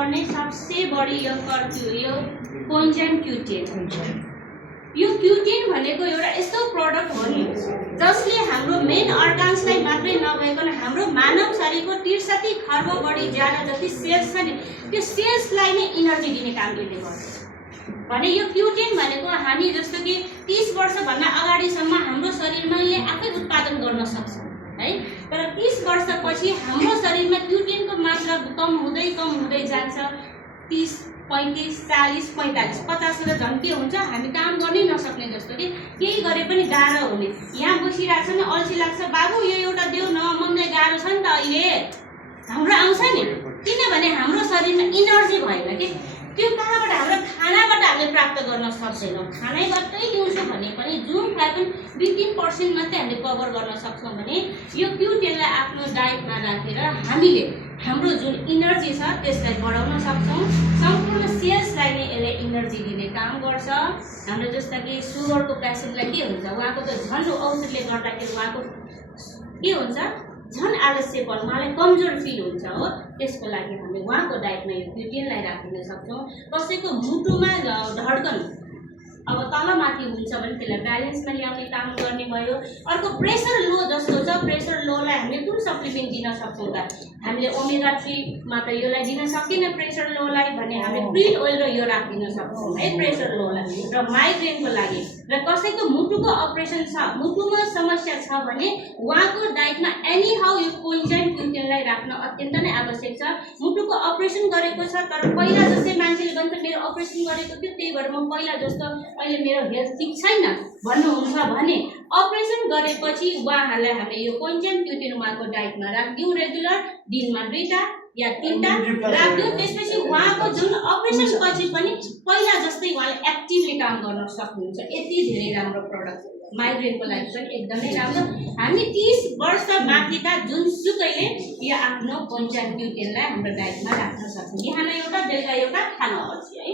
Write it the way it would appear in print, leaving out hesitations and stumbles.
पर्ने सबसे बढी यो कोन्जाइम क्युटेन यो क्युटेन भनेको एउटा यस्तो प्रडक्ट हो नि जसले हाम्रो मेन अर्गान्सलाई मात्रै नभइकन हाम्रो मानव शरीरको 63 खर्ब बढी ज्यादा जति सेल्स छ नि त्यो सेल्सलाई नै इनर्जी दिने काम यसले गर्छ भने यो क्युटेन भनेको हामी जस्तो कि 30 वर्षभन्दा अगाडिसम्म हाम्रो शरीरमा यसले आफै उत्पादन गर्न सक्छ है तर 30 वर्षपछि हाम्रो शरीरमा क्युटेनको मात्रा कम हुँदै जान्छ 30 35 40 45 50 र झन् के हुन्छ हामी काम गर्नै नसक्ने जस्तो कि केही गरे पनि गाह्रो हुने यहाँ बसिरहेको छ नि अल्छी लाग्छ बाबु यो एउटा देऊ न मलाई गाह्रो छ नि त अहिले हाम्रो आउँछ नि किनभने हाम्रो शरीरमा इनर्जी भएन के त्यो कहाँबाट हाम्रो खानाबाट हामीले प्राप्त गर्न सक्दैनौँ खानैबाटै ल्याउँछौँ भने पनि जुन खाए पनि 2-3% मात्रै हामीले कभर गर्न सक्छौँ भने यो क्युटेनलाई आफ्नो डाइटमा राखेर हामीले हाम्रो जुन इनर्जी छ त्यसलाई बढाउन सक्छौँ सम्पूर्ण सेल्सलाई नै यसले इनर्जी दिने काम गर्छ हाम्रो जस्ता कि सुगरको पेसेन्टलाई के हुन्छ उहाँको त झन् औषधले गर्दाखेरि उहाँको के हुन्छ झन् आलस्यपन उहाँलाई कमजोर फिल हुन्छ हो त्यसको लागि हामीले उहाँको डाइटमा यो क्युटेनलाई राखिन सक्छौँ कसैको मुटुमा धड्कन अब तलमाथि हुन्छ भने त्यसलाई ब्यालेन्समा ल्याउने काम गर्ने भयो अर्को प्रेसर लो जस्तो छ प्रेसर लोलाई हामीले कुन सप्लिमेन्ट दिन सक्छौँ त हामीले ओमेगा 3 मा त योलाई दिन सकिन्न प्रेसर लोलाई भने हामीले क्रिल ओइल र यो राखिदिन सक्छौँ है प्रेसर लोलाई र माइग्रेनको लागि र कसैको मुटुको अपरेसन छ मुटुमा समस्या छ भने उहाँको डाइटमा एनी हाउ यो कोन्जाइम क्युटेनलाई राख्न अत्यन्त नै आवश्यक छ मुटुको अपरेसन गरेको छ तर पहिला जस्तै मान्छेले भन्छ मेरो अपरेसन गरेको थियो त्यही भएर म पहिला जस्तो अहिले मेरो हेल्थ ठिक छैन भन्नुहुन्छ भने अपरेसन गरेपछि उहाँहरूलाई हामीले यो कोन्जाइम क्युटेन उहाँको डाइटमा राखिदिउँ रेगुलर दिनमा 2टा या 3टा राखिदिउँ त्यसपछि उहाँको जुन अपरेसन पछि पनि पहिला जस्तै उहाँले एक्टिभली काम गर्न सक्नुहुन्छ यति धेरै राम्रो प्रडक्ट माइग्रेनको लागि पनि एकदमै राम्रो हामी 30 वर्ष माथिका जुनसुकैले यो आफ्नो कोन्जाइम क्युटेनलाई हाम्रो डाइटमा राख्न सक्छौँ बिहान एउटा बेलुका एउटा खानु पर्छ है